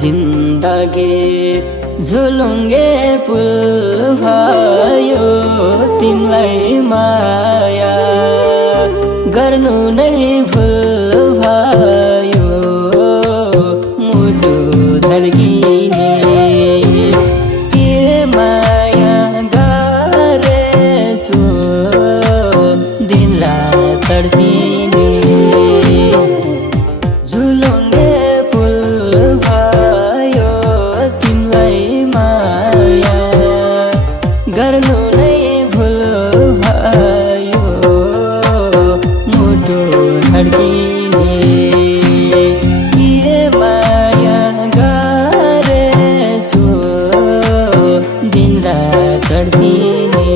जिन्दगी झुलुङ्गे पुल भयो तिमलाई माया गर्नु नै भुल भयो मुटु धड्किने के माया गरेछु दिनरात तड्पिने झुलुङ्गे पुल भयो तिमलाई माया गर्नु नै भुल भयो मुटु धड्किने के माया गरेछु दिनरात तड्पिने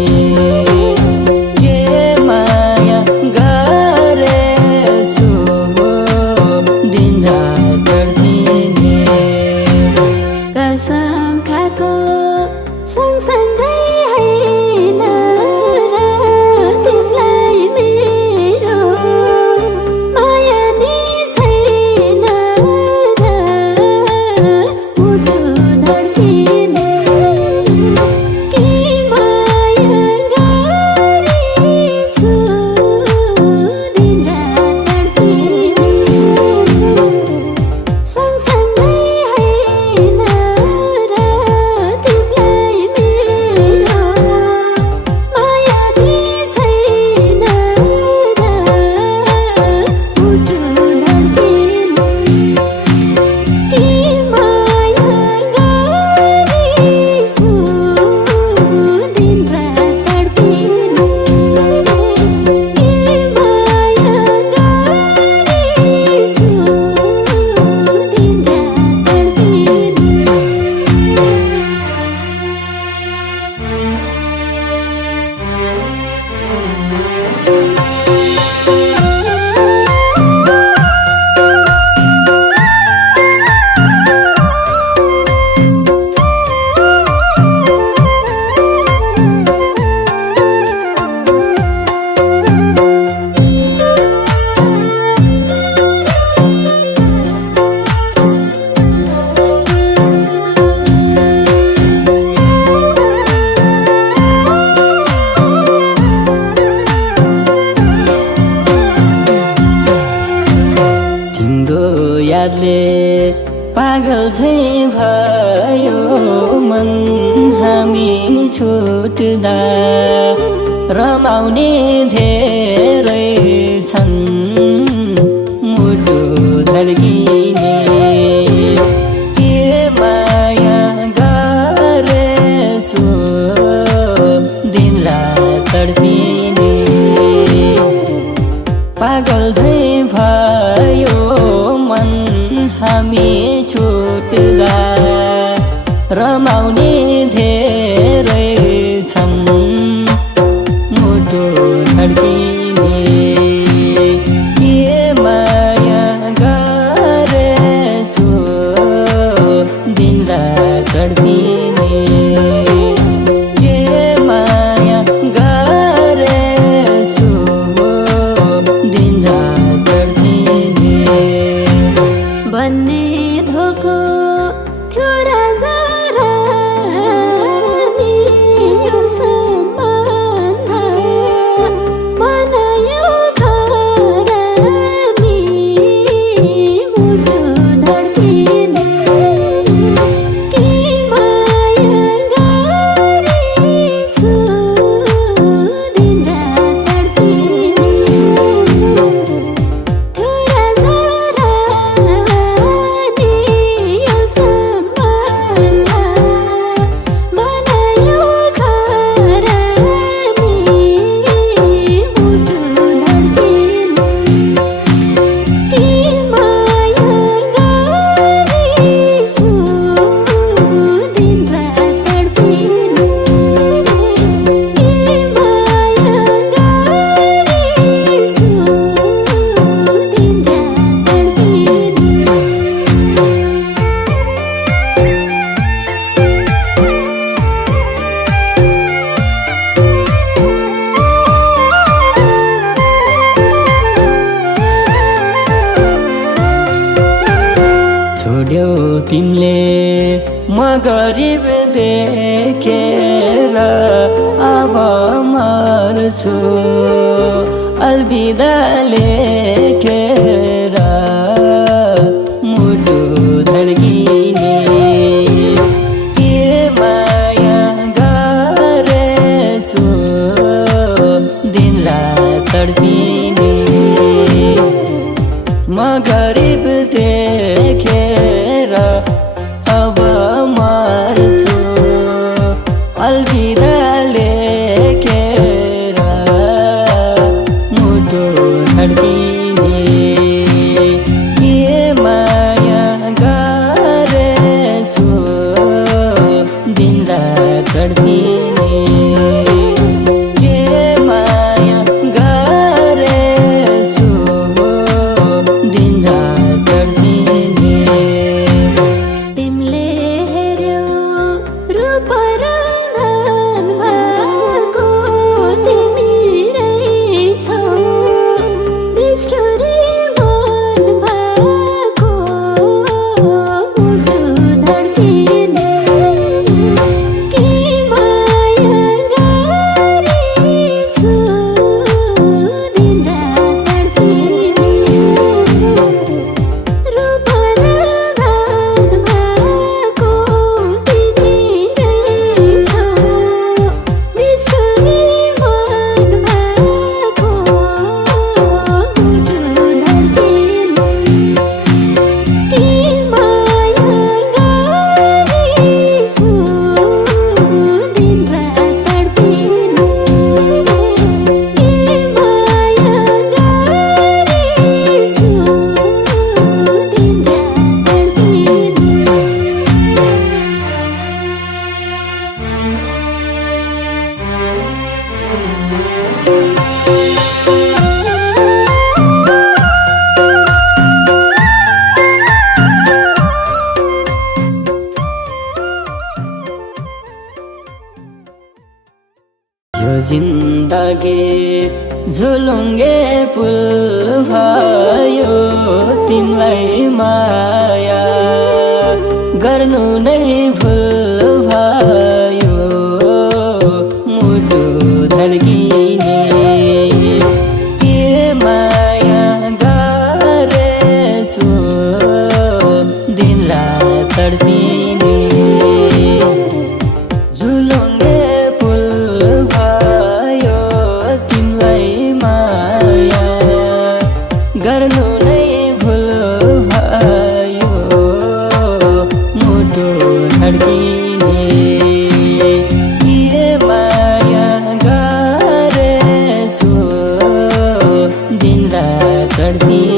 यादले पागल चाहिँ भयो मन हामी छुट्दा रमाउने धेरै छन् मुटु धड्किने के माया गरेछु दिनरात तड्पिने पागल चाहिँ भयो मन हामी छुट्दा रमाउने धेरै छन् मुटु धड्किने के माया गरेछु दिनरात तड्पिने के माया गरेछु दिनरात तड्पिने बन्ने धोको थियो राजा रानी यो सम्बन्ध बनायो घरानी मुटु धड्किने के माया गरेछु दिनरात तड्पिने थियो राजा रानी छोड्यौ तिमीले म गरिब देखेर अब मर्छु अलविदा लेखेर मुटु धड्किने के माया गरेछु दिनरात तड्पिने म गरिब देखेर अब मर्छु अलविदा लेखेर मुटु धड्किने के माया गरेछु दिनरात तड्पिने के माया गरेछु दिनरात तड्पिने तिमीले हेर्यौ रूप र धन भएको तिमी रहेछौ निष्ठुरी मन भएको मुटु धड्किने के माया गरेछु दिनरात तड्किने रूप र धन भएको तिमी रहेछौ निष्ठुरी मन भएको मुटु धड्किने के माया गरेछु दिनरात तड्पिने के माया गरेछु दिनरात यो जिन्दगी झुलुङ्गे पुल भयो तिमीलाई माया गर्नु नै भुल भयो मुटु धड्किने के माया गरेछु दिनरात तड्पिने झुलुङ्गे पुल भयो तिमीलाई माया गर्नु नै भुल भयो मुटु धड्किने के माया गरेछु दिनरात तड्पिने